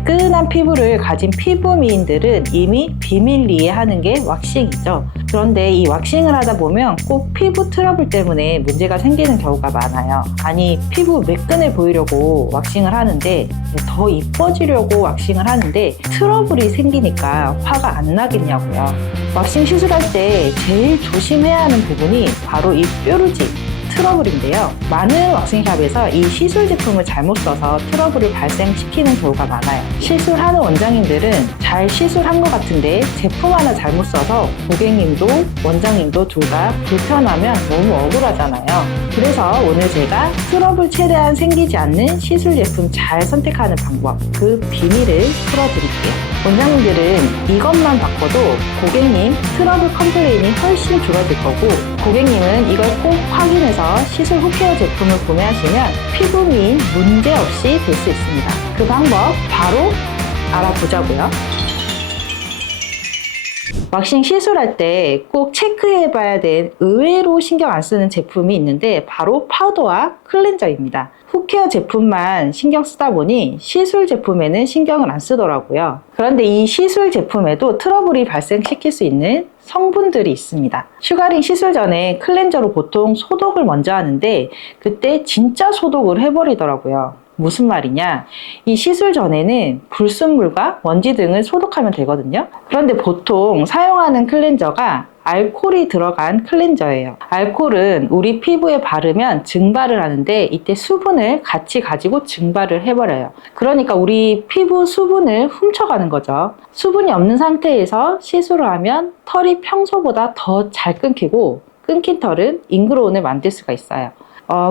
매끈한 피부를 가진 피부 미인들은 이미 비밀리에 하는 게 왁싱이죠. 그런데 이 왁싱을 하다 보면 꼭 피부 트러블 때문에 문제가 생기는 경우가 많아요. 아니, 피부 매끈해 보이려고 왁싱을 하는데, 더 이뻐지려고 왁싱을 하는데 트러블이 생기니까 화가 안 나겠냐고요. 왁싱 시술할 때 제일 조심해야 하는 부분이 바로 이 뾰루지 트러블인데요. 많은 왁싱샵에서 이 시술 제품을 잘못 써서 트러블을 발생시키는 경우가 많아요. 시술하는 원장님들은 잘 시술한 것 같은데 제품 하나 잘못 써서 고객님도 원장님도 둘 다 불편하면 너무 억울하잖아요. 그래서 오늘 제가 트러블 최대한 생기지 않는 시술 제품 잘 선택하는 방법, 그 비밀을 풀어드릴게요. 원장님들은 이것만 바꿔도 고객님 트러블 컴플레인이 훨씬 줄어들 거고, 고객님은 이걸 꼭 확인해서 시술 후 케어 제품을 구매하시면 피부 미인 문제없이 될 수 있습니다. 그 방법 바로 알아보자고요. 왁싱 시술할 때 꼭 체크해 봐야 될 의외로 신경 안 쓰는 제품이 있는데 바로 파우더와 클렌저입니다. 훅케어 제품만 신경 쓰다 보니 시술 제품에는 신경을 안 쓰더라고요. 그런데 이 시술 제품에도 트러블이 발생시킬 수 있는 성분들이 있습니다. 슈가링 시술 전에 클렌저로 보통 소독을 먼저 하는데 그때 진짜 소독을 해버리더라고요. 무슨 말이냐? 이 시술 전에는 불순물과 먼지 등을 소독하면 되거든요. 그런데 보통 사용하는 클렌저가 알코올이 들어간 클렌저예요. 알코올은 우리 피부에 바르면 증발을 하는데 이때 수분을 같이 가지고 증발을 해버려요. 그러니까 우리 피부 수분을 훔쳐가는 거죠. 수분이 없는 상태에서 시술을 하면 털이 평소보다 더 잘 끊기고, 끊긴 털은 잉그로운을 만들 수가 있어요.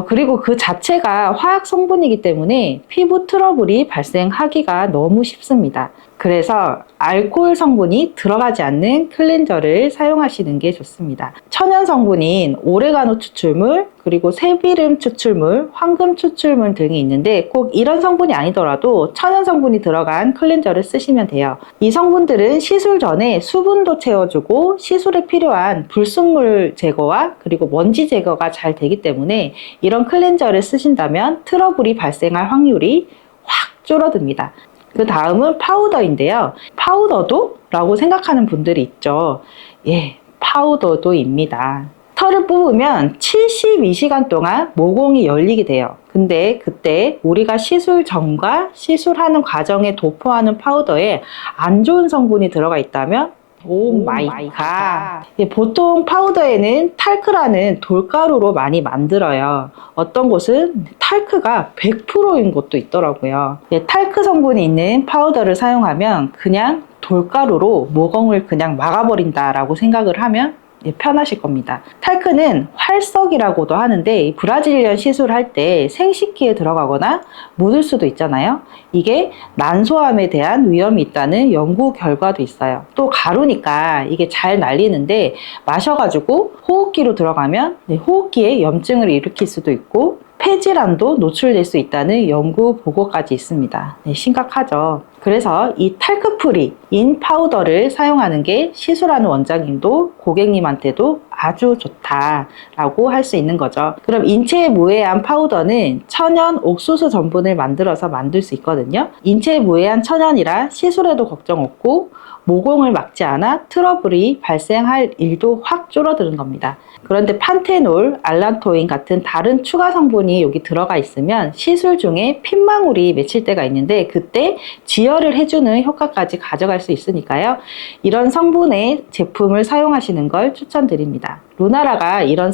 그리고 그 자체가 화학 성분이기 때문에 피부 트러블이 발생하기가 너무 쉽습니다. 그래서 알코올 성분이 들어가지 않는 클렌저를 사용하시는 게 좋습니다. 천연 성분인 오레가노 추출물, 그리고 새기름 추출물, 황금 추출물 등이 있는데 꼭 이런 성분이 아니더라도 천연 성분이 들어간 클렌저를 쓰시면 돼요. 이 성분들은 시술 전에 수분도 채워주고 시술에 필요한 불순물 제거와 그리고 먼지 제거가 잘 되기 때문에 이런 클렌저를 쓰신다면 트러블이 발생할 확률이 확 줄어듭니다. 그 다음은 파우더인데요. 파우더도? 라고 생각하는 분들이 있죠. 예, 파우더도입니다. 털을 뽑으면 72시간 동안 모공이 열리게 돼요. 근데 그때 우리가 시술 전과 시술하는 과정에 도포하는 파우더에 안 좋은 성분이 들어가 있다면 오 마이 갓. 보통 파우더에는 탈크라는 돌가루로 많이 만들어요. 어떤 곳은 탈크가 100%인 곳도 있더라고요. 탈크 성분이 있는 파우더를 사용하면 그냥 돌가루로 모공을 그냥 막아버린다라고 생각을 하면 편하실 겁니다. 탈크는 활석이라고도 하는데 브라질리언 시술할 때 생식기에 들어가거나 묻을 수도 있잖아요. 이게 난소암에 대한 위험이 있다는 연구 결과도 있어요. 또 가루니까 이게 잘 날리는데 마셔가지고 호흡기로 들어가면 호흡기에 염증을 일으킬 수도 있고 폐질환도 노출될 수 있다는 연구 보고까지 있습니다. 심각하죠. 그래서 이 탈크프리인 파우더를 사용하는 게 시술하는 원장님도 고객님한테도 아주 좋다라고 할 수 있는 거죠. 그럼 인체에 무해한 파우더는 천연 옥수수 전분을 만들어서 만들 수 있거든요. 인체에 무해한 천연이라 시술에도 걱정 없고 모공을 막지 않아 트러블이 발생할 일도 확 줄어드는 겁니다. 그런데 판테놀, 알란토인 같은 다른 추가 성분이 여기 들어가 있으면 시술 중에 핏망울이 맺힐 때가 있는데 그때 지혈을 해주는 효과까지 가져갈 수 있으니까요. 이런 성분의 제품을 사용하시는 걸 추천드립니다. 루나라가 이런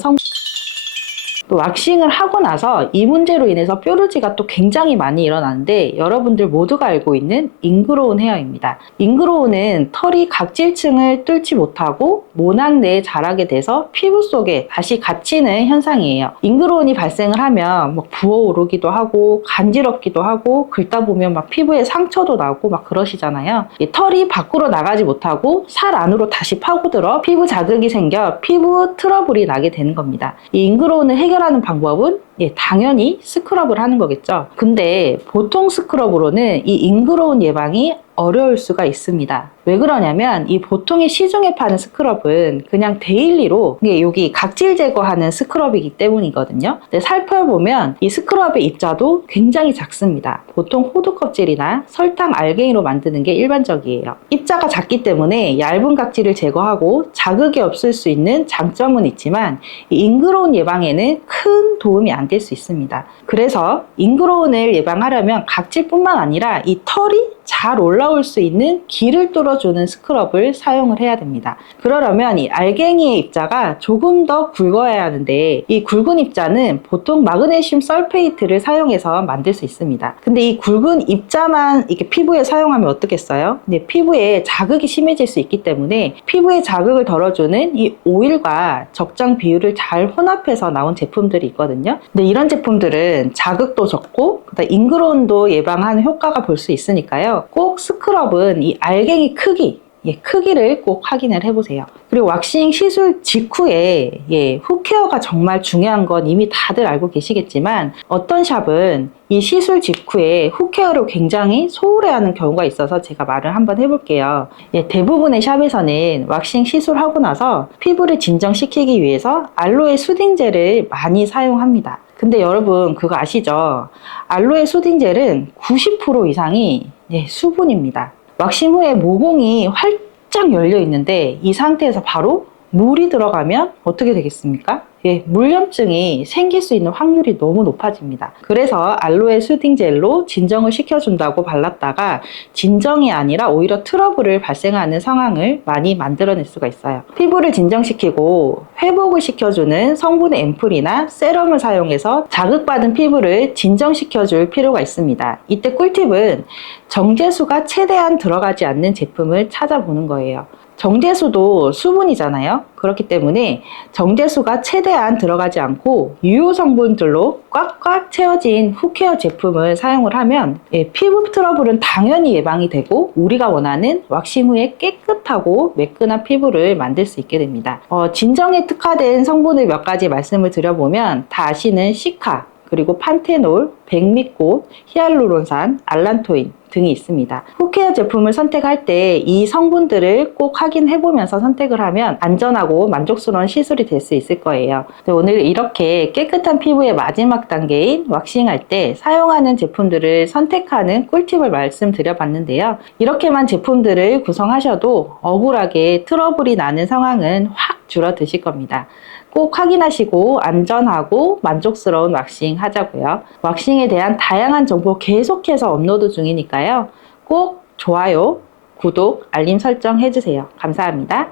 또 왁싱을 하고 나서 이 문제로 인해서 뾰루지가 또 굉장히 많이 일어나는데 여러분들 모두가 알고 있는 인그로운 헤어입니다. 인그로운은 털이 각질층을 뚫지 못하고 모낭 내에 자라게 돼서 피부 속에 다시 갇히는 현상이에요. 인그로운이 발생을 하면 막 부어오르기도 하고 간지럽기도 하고 긁다 보면 막 피부에 상처도 나고 막 그러시잖아요. 이 털이 밖으로 나가지 못하고 살 안으로 다시 파고들어 피부 자극이 생겨 피부 트러블이 나게 되는 겁니다. 이 인그로운을 해결하는 방법은 예, 당연히 스크럽을 하는 거겠죠. 근데 보통 스크럽으로는 이 잉그로운 예방이 어려울 수가 있습니다. 왜 그러냐면 이 보통의 시중에 파는 스크럽은 그냥 데일리로 여기 각질 제거하는 스크럽이기 때문이거든요. 근데 살펴보면 이 스크럽의 입자도 굉장히 작습니다. 보통 호두 껍질이나 설탕, 알갱이로 만드는 게 일반적이에요. 입자가 작기 때문에 얇은 각질을 제거하고 자극이 없을 수 있는 장점은 있지만 이 잉그로운 예방에는 큰 도움이 안 될 수 있습니다. 그래서 잉그로운을 예방하려면 각질뿐만 아니라 이 털이 잘 올라올 수 있는 길을 뚫어주는 스크럽을 사용을 해야 됩니다. 그러려면 이 알갱이의 입자가 조금 더 굵어야 하는데 이 굵은 입자는 보통 마그네슘 설페이트를 사용해서 만들 수 있습니다. 근데 이 굵은 입자만 이렇게 피부에 사용하면 어떻겠어요? 근데 피부에 자극이 심해질 수 있기 때문에 피부에 자극을 덜어주는 이 오일과 적정 비율을 잘 혼합해서 나온 제품들이 있거든요. 근데 이런 제품들은 자극도 적고 잉그로운도 예방하는 효과가 볼 수 있으니까요. 꼭 스크럽은 이 알갱이 크기, 크기를 꼭 확인을 해보세요. 그리고 왁싱 시술 직후에 훅케어가 정말 중요한 건 이미 다들 알고 계시겠지만 어떤 샵은 이 시술 직후에 훅케어를 굉장히 소홀해하는 경우가 있어서 제가 말을 한번 해볼게요. 대부분의 샵에서는 왁싱 시술하고 나서 피부를 진정시키기 위해서 알로에 수딩젤을 많이 사용합니다. 근데 여러분 그거 아시죠? 알로에 수딩젤은 90% 이상이 수분입니다. 왁싱 후에 모공이 활짝 열려 있는데 이 상태에서 바로 물이 들어가면 어떻게 되겠습니까? 물염증이 생길 수 있는 확률이 너무 높아집니다. 그래서 알로에 수딩젤로 진정을 시켜준다고 발랐다가 진정이 아니라 오히려 트러블을 발생하는 상황을 많이 만들어낼 수가 있어요. 피부를 진정시키고 회복을 시켜주는 성분의 앰플이나 세럼을 사용해서 자극받은 피부를 진정시켜줄 필요가 있습니다. 이때 꿀팁은 정제수가 최대한 들어가지 않는 제품을 찾아보는 거예요. 정제수도 수분이잖아요. 그렇기 때문에 정제수가 최대한 들어가지 않고 유효 성분들로 꽉꽉 채워진 훅케어 제품을 사용을 하면 피부 트러블은 당연히 예방이 되고 우리가 원하는 왁싱 후에 깨끗하고 매끈한 피부를 만들 수 있게 됩니다. 진정에 특화된 성분을 몇 가지 말씀을 드려보면 다 아시는 시카, 그리고 판테놀, 백미꽃, 히알루론산, 알란토인 등이 있습니다. 훅케어 제품을 선택할 때 이 성분들을 꼭 확인해보면서 선택을 하면 안전하고 만족스러운 시술이 될 수 있을 거예요. 오늘 이렇게 깨끗한 피부의 마지막 단계인 왁싱할 때 사용하는 제품들을 선택하는 꿀팁을 말씀드려봤는데요. 이렇게만 제품들을 구성하셔도 억울하게 트러블이 나는 상황은 확 줄어드실 겁니다. 꼭 확인하시고 안전하고 만족스러운 왁싱 하자고요. 왁싱에 대한 다양한 정보 계속해서 업로드 중이니까요. 꼭 좋아요, 구독, 알림 설정 해주세요. 감사합니다.